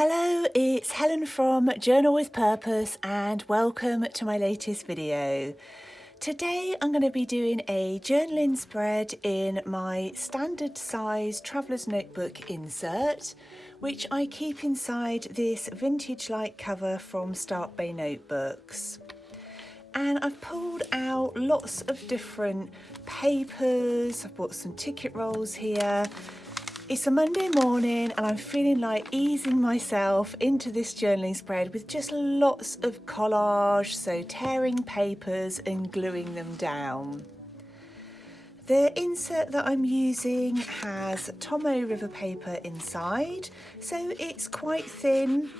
Hello, it's Helen from Journal with Purpose and welcome to my latest video. Today I'm going to be doing a journaling spread in my standard size traveller's notebook insert, which I keep inside this vintage-like cover from Start Bay Notebooks. And I've pulled out lots of different papers. I've bought some ticket rolls here. It's a Monday morning and I'm feeling like easing myself into this journaling spread with just lots of collage, so tearing papers and gluing them down. The insert that I'm using has Tomo River paper inside, so it's quite thin,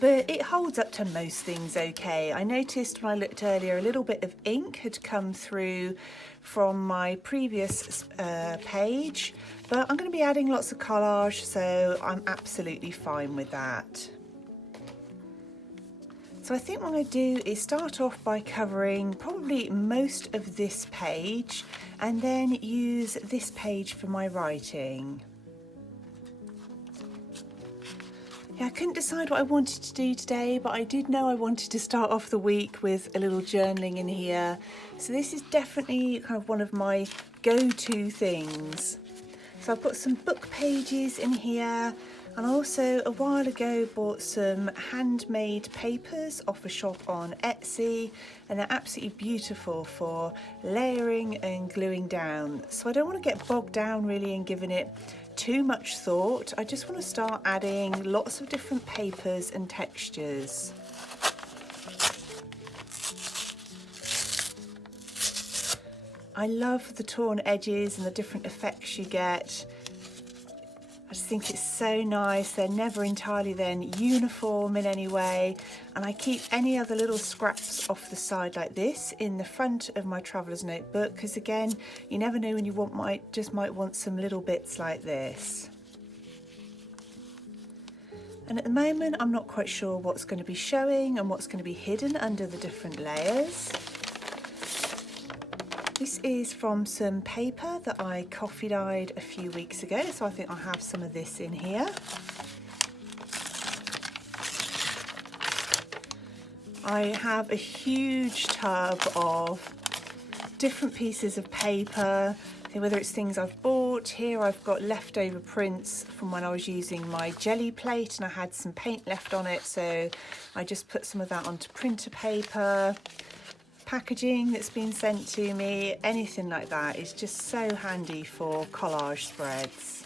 but it holds up to most things okay. I noticed when I looked earlier a little bit of ink had come through from my previous page, but I'm going to be adding lots of collage, so I'm absolutely fine with that. So I think what I'm going to do is start off by covering probably most of this page and then use this page for my writing. Yeah, I couldn't decide what I wanted to do today, but I did know I wanted to start off the week with a little journaling in here. So this is definitely kind of one of my go-to things. So I've got some book pages in here, and also a while ago bought some handmade papers off a shop on Etsy, and they're absolutely beautiful for layering and gluing down. So I don't want to get bogged down really in giving it too much thought. I just want to start adding lots of different papers and textures. I love the torn edges and the different effects you get. I just think it's so nice. They're never entirely then uniform in any way, and I keep any other little scraps off the side like this in the front of my traveller's notebook, because again, you never know when you might want some little bits like this. And at the moment I'm not quite sure what's going to be showing and what's going to be hidden under the different layers. This is from some paper that I coffee dyed a few weeks ago, so I think I'll have some of this in here. I have a huge tub of different pieces of paper, whether it's things I've bought. Here I've got leftover prints from when I was using my jelly plate and I had some paint left on it, so I just put some of that onto printer paper. Packaging that's been sent to me, anything like that is just so handy for collage spreads.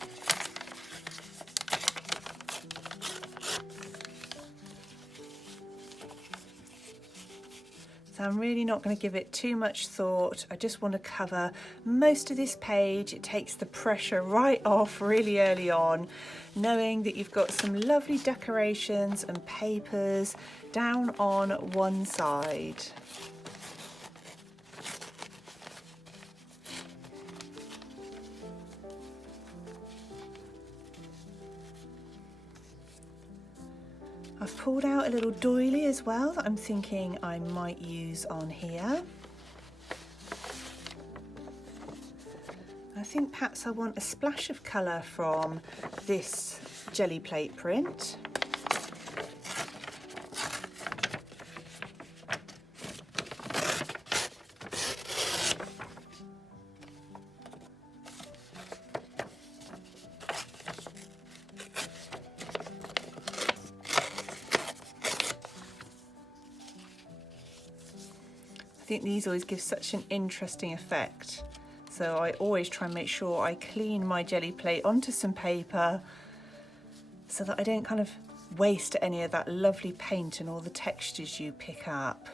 So I'm really not going to give it too much thought. I just want to cover most of this page. It takes the pressure right off really early on, knowing that you've got some lovely decorations and papers down on one side. I've pulled out a little doily as well that I'm thinking I might use on here. I think perhaps I want a splash of colour from this jelly plate print. I think these always give such an interesting effect, so I always try and make sure I clean my jelly plate onto some paper so that I don't kind of waste any of that lovely paint and all the textures you pick up.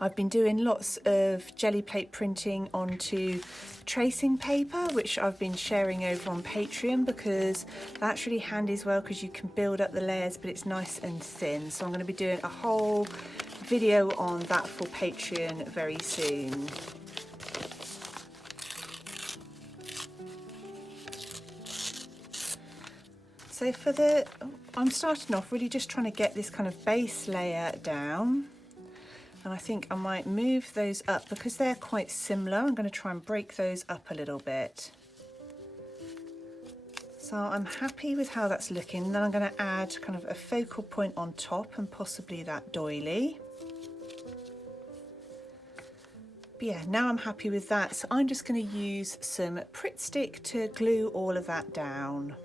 I've been doing lots of jelly plate printing onto tracing paper, which I've been sharing over on Patreon, because that's really handy as well, because you can build up the layers but it's nice and thin. So I'm going to be doing a whole video on that for Patreon very soon. So I'm starting off really just trying to get this kind of base layer down, and I think I might move those up because they're quite similar. I'm going to try and break those up a little bit. So So I'm happy with how that's looking. Then I'm going to add kind of a focal point on top and possibly that doily. But yeah, now I'm happy with that. So I'm just going to use some Pritt Stick to glue all of that down.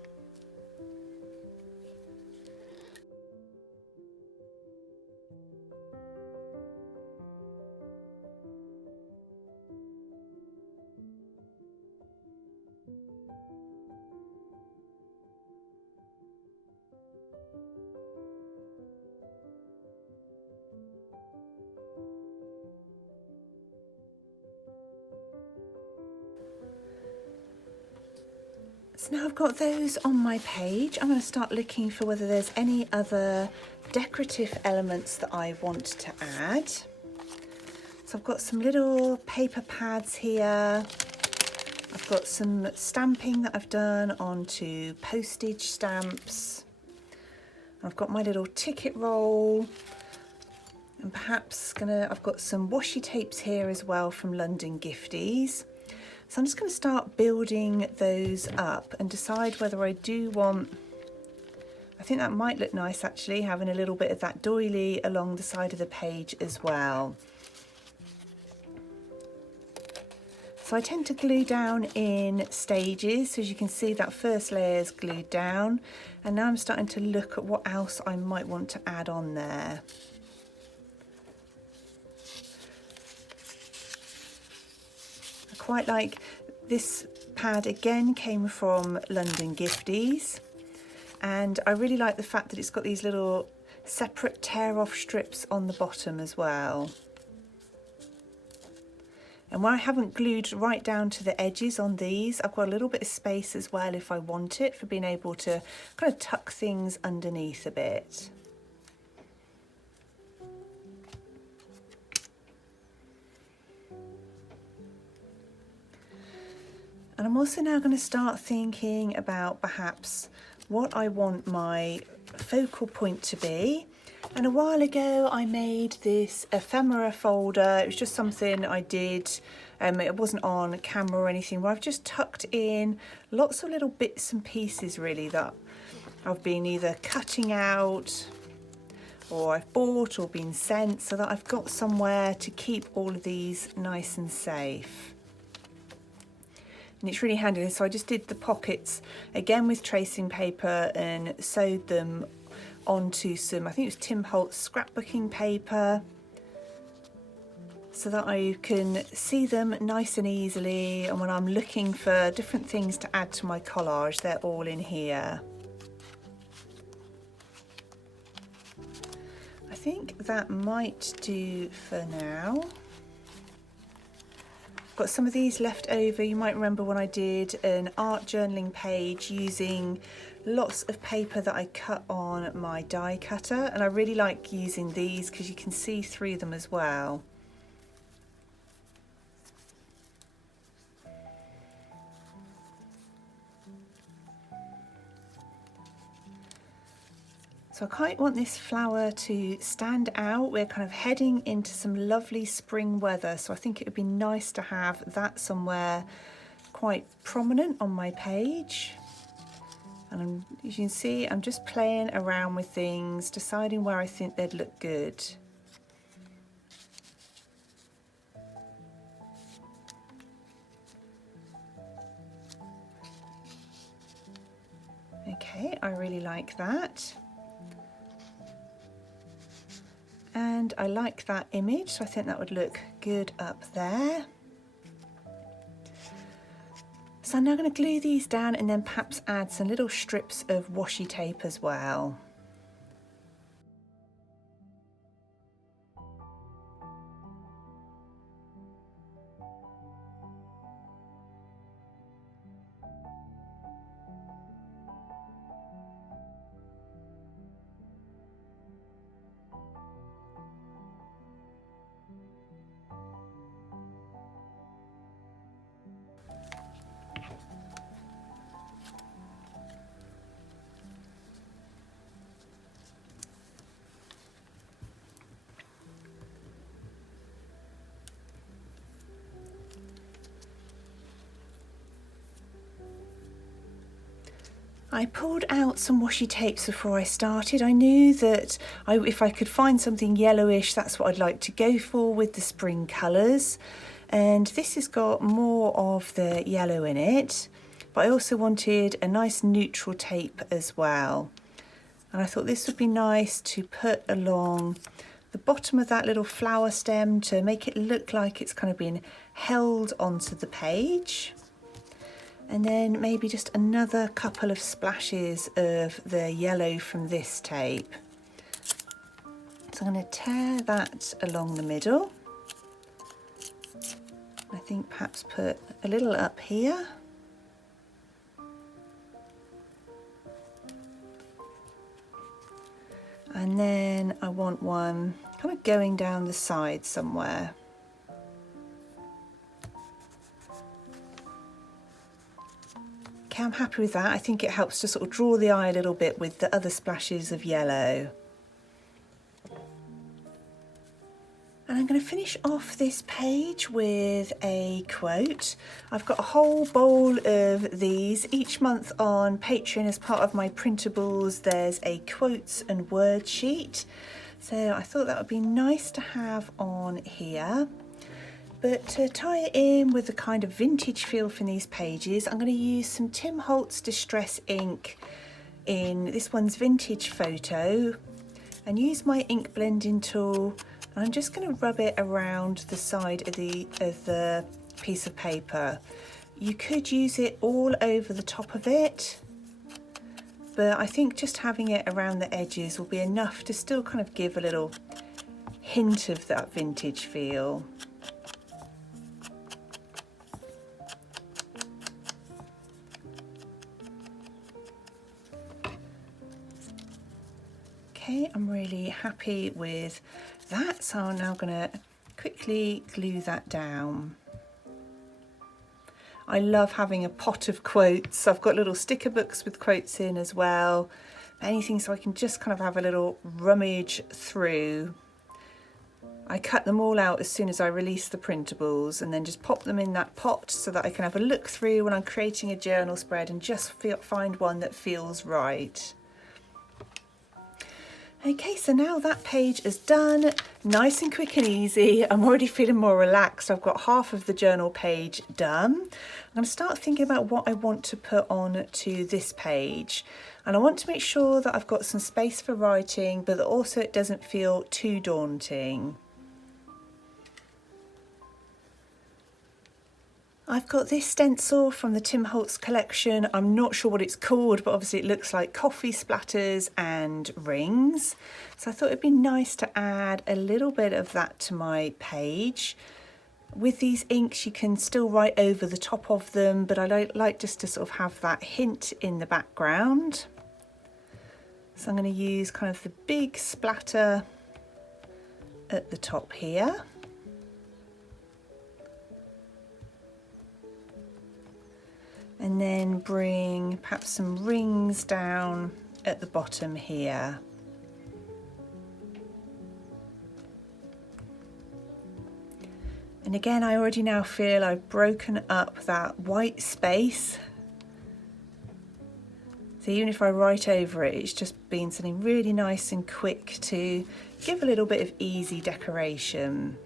So now I've got those on my page, I'm going to start looking for whether there's any other decorative elements that I want to add. So I've got some little paper pads here. I've got some stamping that I've done onto postage stamps. I've got my little ticket roll. And perhaps I've got some washi tapes here as well from London Gifties. So I'm just going to start building those up and decide whether I do want, I think that might look nice actually, having a little bit of that doily along the side of the page as well. So I tend to glue down in stages. So as you can see, that first layer is glued down, and now I'm starting to look at what else I might want to add on there. Quite like this pad, again came from London Gifties, and I really like the fact that it's got these little separate tear off strips on the bottom as well. And where I haven't glued right down to the edges on these, I've got a little bit of space as well if I want it, for being able to kind of tuck things underneath a bit. And I'm also now going to start thinking about perhaps what I want my focal point to be. And a while ago I made this ephemera folder. It was just something I did, it wasn't on camera or anything, where I've just tucked in lots of little bits and pieces really that I've been either cutting out or I've bought or been sent, so that I've got somewhere to keep all of these nice and safe. And it's really handy. So I just did the pockets again with tracing paper and sewed them onto some, I think it was Tim Holtz scrapbooking paper, so that I can see them nice and easily, and when I'm looking for different things to add to my collage, they're all in here. I think that might do for now. Got some of these left over. You might remember when I did an art journaling page using lots of paper that I cut on my die cutter, and I really like using these because you can see through them as well. So I quite want this flower to stand out. We're kind of heading into some lovely spring weather, so I think it would be nice to have that somewhere quite prominent on my page. And as you can see, I'm just playing around with things, deciding where I think they'd look good. Okay, I really like that. And I like that image, so I think that would look good up there. So I'm now going to glue these down and then perhaps add some little strips of washi tape as well. I pulled out some washi tapes before I started. I knew that if I could find something yellowish, that's what I'd like to go for with the spring colours. And this has got more of the yellow in it, but I also wanted a nice neutral tape as well. And I thought this would be nice to put along the bottom of that little flower stem to make it look like it's kind of been held onto the page. And then maybe just another couple of splashes of the yellow from this tape. So I'm going to tear that along the middle. I think perhaps put a little up here. And then I want one kind of going down the side somewhere. Okay, I'm happy with that. I think it helps to sort of draw the eye a little bit with the other splashes of yellow. And I'm going to finish off this page with a quote. I've got a whole bowl of these. Each month on Patreon, as part of my printables, there's a quotes and word sheet. So I thought that would be nice to have on here. But to tie it in with the kind of vintage feel from these pages, I'm going to use some Tim Holtz Distress ink in this one's Vintage Photo and use my ink blending tool. I'm just going to rub it around the side of the piece of paper. You could use it all over the top of it, but I think just having it around the edges will be enough to still kind of give a little hint of that vintage feel. Okay, I'm really happy with that, so I'm now going to quickly glue that down. I love having a pot of quotes. I've got little sticker books with quotes in as well. Anything so I can just kind of have a little rummage through. I cut them all out as soon as I release the printables and then just pop them in that pot so that I can have a look through when I'm creating a journal spread and just find one that feels right. Okay, so now that page is done, nice and quick and easy. I'm already feeling more relaxed. I've got half of the journal page done. I'm going to start thinking about what I want to put on to this page. And I want to make sure that I've got some space for writing, but that also it doesn't feel too daunting. I've got this stencil from the Tim Holtz collection. I'm not sure what it's called, but obviously it looks like coffee splatters and rings. So I thought it'd be nice to add a little bit of that to my page. With these inks, you can still write over the top of them, but I like just to sort of have that hint in the background. So I'm going to use kind of the big splatter at the top here. And then bring perhaps some rings down at the bottom here. And again, I already now feel I've broken up that white space. So even if I write over it, it's just been something really nice and quick to give a little bit of easy decoration.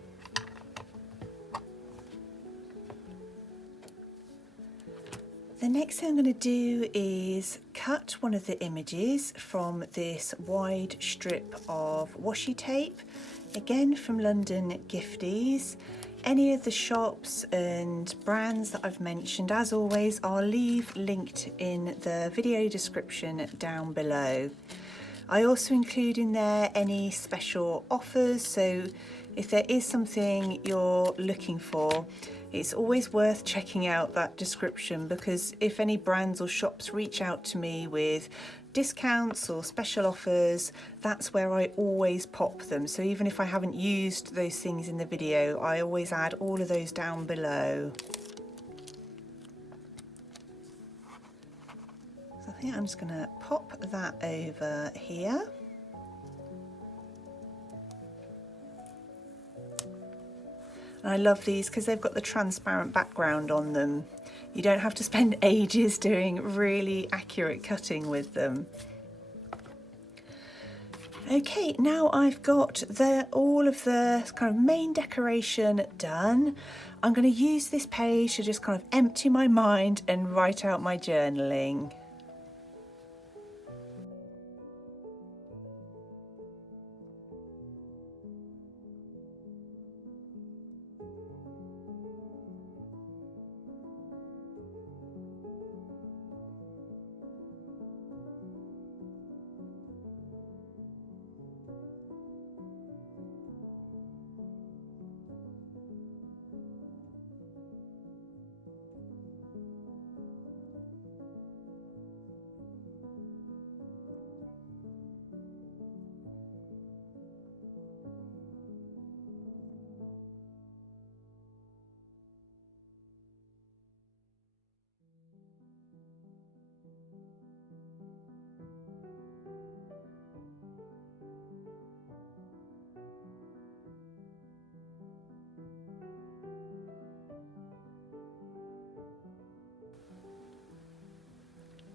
The next thing I'm going to do is cut one of the images from this wide strip of washi tape, again from London Gifties. Any of the shops and brands that I've mentioned, as always, I'll leave linked in the video description down below. I also include in there any special offers, so if there is something you're looking for, it's always worth checking out that description, because if any brands or shops reach out to me with discounts or special offers, that's where I always pop them. So even if I haven't used those things in the video, I always add all of those down below. So I think I'm just going to pop that over here. And I love these because they've got the transparent background on them. You don't have to spend ages doing really accurate cutting with them. Okay, now I've got all of the kind of main decoration done. I'm going to use this page to just kind of empty my mind and write out my journaling.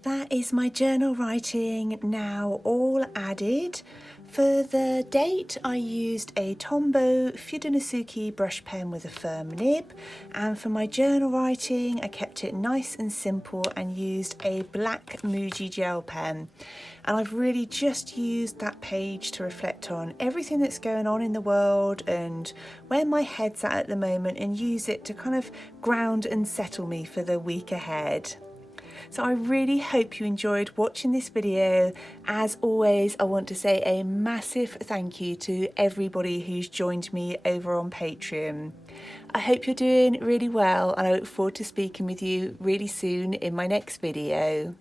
That is my journal writing now all added. For the date, I used a Tombow Fudenosuke brush pen with a firm nib, and for my journal writing I kept it nice and simple and used a black Muji gel pen. And I've really just used that page to reflect on everything that's going on in the world and where my head's at the moment, and use it to kind of ground and settle me for the week ahead. So I really hope you enjoyed watching this video. As always, I want to say a massive thank you to everybody who's joined me over on Patreon. I hope you're doing really well, and I look forward to speaking with you really soon in my next video.